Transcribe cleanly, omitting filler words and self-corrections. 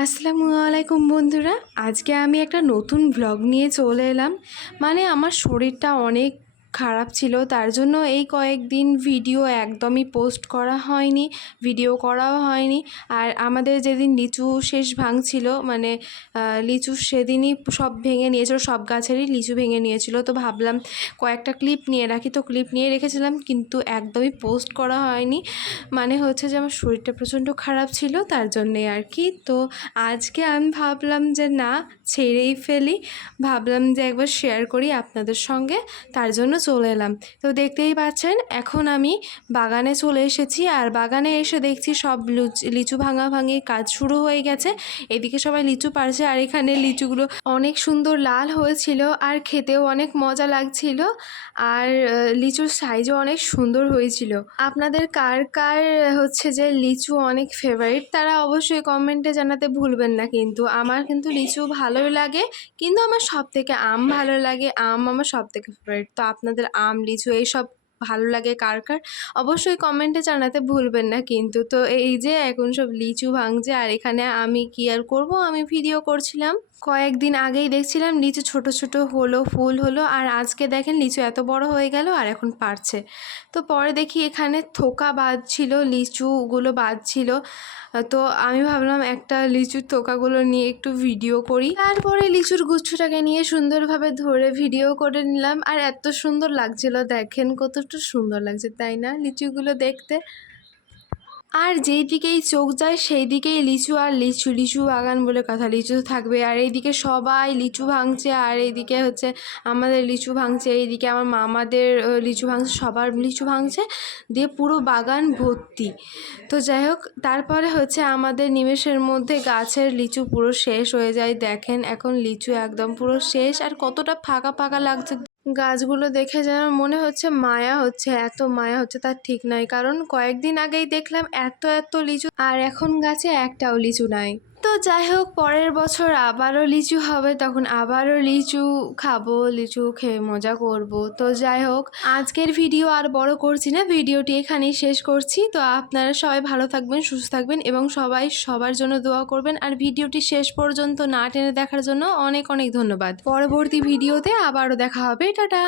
আসসালামু আলাইকুম বন্ধুরা, আজকে আমি একটা নতুন ভ্লগ নিয়ে চলে এলাম। আমার শরীরটা অনেক খারাপ ছিল, তার জন্য এই কয়েকদিন ভিডিও একদমই পোস্ট করা হয়নি, ভিডিও করাও হয়নি। আর আমাদের যেদিন লিচু শেষ ভাঙছিল, লিচু সেদিনই সব ভেঙে নিয়েছিল, সব গাছেরই লিচু ভেঙে নিয়েছিল। তো ভাবলাম কয়েকটা ক্লিপ নিয়ে রাখি, তো ক্লিপ নিয়ে রেখেছিলাম, কিন্তু একদমই পোস্ট করা হয়নি। হচ্ছে যে আমার শরীরটা প্রচণ্ড খারাপ ছিল, তার জন্যে আর কি। তো আজকে আমি ভাবলাম যে না, ছেড়েই ফেলি, ভাবলাম যে একবার শেয়ার করি আপনাদের সঙ্গে, তার জন্য চলে এলাম। তো দেখতেই পাচ্ছেন এখন আমি বাগানে চলে এসেছি, আর বাগানে এসে দেখছি সব লিচু ভাঙাভাঙির কাজ শুরু হয়ে গেছে। এদিকে সবাই লিচু পাড়ছে, আর এখানে লিচুগুলো অনেক সুন্দর লাল হয়েছিল, আর খেতেও অনেক মজা লাগছিল, আর লিচুর সাইজও অনেক সুন্দর হয়েছিল। আপনাদের কার কার হচ্ছে যে লিচু অনেক ফেভারিট, তারা অবশ্যই কমেন্টে জানাতে ভুলবেন না। কিন্তু আমার কিন্তু লিচু ভালোই লাগে, কিন্তু আমার সব থেকে আম ভালো লাগে, আম আমার সব থেকে ফেভারিট। তো আপনাদের আম লিচু এইসব ভালো লাগে কার কার, অবশ্যই কমেন্টে জানাতে ভুলবেন না কিন্তু। তো এই যে এখন সব লিচু ভাঙছে, আর এখানে আমি কি আর করব, আমি ভিডিও করছিলাম। কয়েকদিন আগেই দেখছিলাম লিচু ছোট ছোট হলো, ফুল হলো, আর আজকে দেখেন লিচু এত বড় হয়ে গেল আর এখন পারছে। তো পরে দেখি এখানে থোকা বাঁধছিল, লিচুগুলো বাঁধছিল। তো আমি ভাবলাম একটা লিচুর থোকাগুলো নিয়ে একটু ভিডিও করি। তারপরে লিচুর গুচ্ছটাকে নিয়ে সুন্দরভাবে ধরে ভিডিও করে নিলাম, আর এত সুন্দর লাগছিল, দেখেন কতটা সুন্দর লাগছে তাই না লিচুগুলো দেখতে। আর যেই দিকেই চোখ যায় সেই দিকেই লিচু আর লিচু, লিচু বাগান বলে কথা, লিচু থাকবে। আর এইদিকে সবাই লিচু ভাঙছে, আর এইদিকে হচ্ছে আমাদের লিচু ভাঙছে, এইদিকে আমার মামাদের লিচু ভাঙছে, সবার লিচু ভাঙছে, দিয়ে পুরো বাগান ভর্তি। তো যাই হোক, তারপরে হচ্ছে আমাদের নিমেষের মধ্যে গাছের লিচু পুরো শেষ হয়ে যায়। দেখেন এখন লিচু একদম পুরো শেষ, আর কতটা ফাঁকা ফাঁকা লাগছে। গাছগুলো দেখে যেন মনে হচ্ছে মায়া হচ্ছে, এত মায়া হচ্ছে তার ঠিক নাই। কারণ কয়েকদিন আগেই দেখলাম এত এত লিচু, আর এখন গাছে একটাও লিচু নাই। তো যাই হোক, পরের বছর আবারও লিচু হবে, তখন আবারও লিচু খাবো, লিচু খেয়ে মজা করব। তো যাই হোক, আজকের ভিডিও আর বড় করছি না, ভিডিওটি এখানেই শেষ করছি। তো আপনারা সবাই ভালো থাকবেন, সুস্থ থাকবেন, এবং সবাই সবার জন্য দোয়া করবেন। আর ভিডিওটি শেষ পর্যন্ত না টেনে দেখার জন্য অনেক অনেক ধন্যবাদ। পরবর্তী ভিডিওতে আবারও দেখা হবে, টাটা।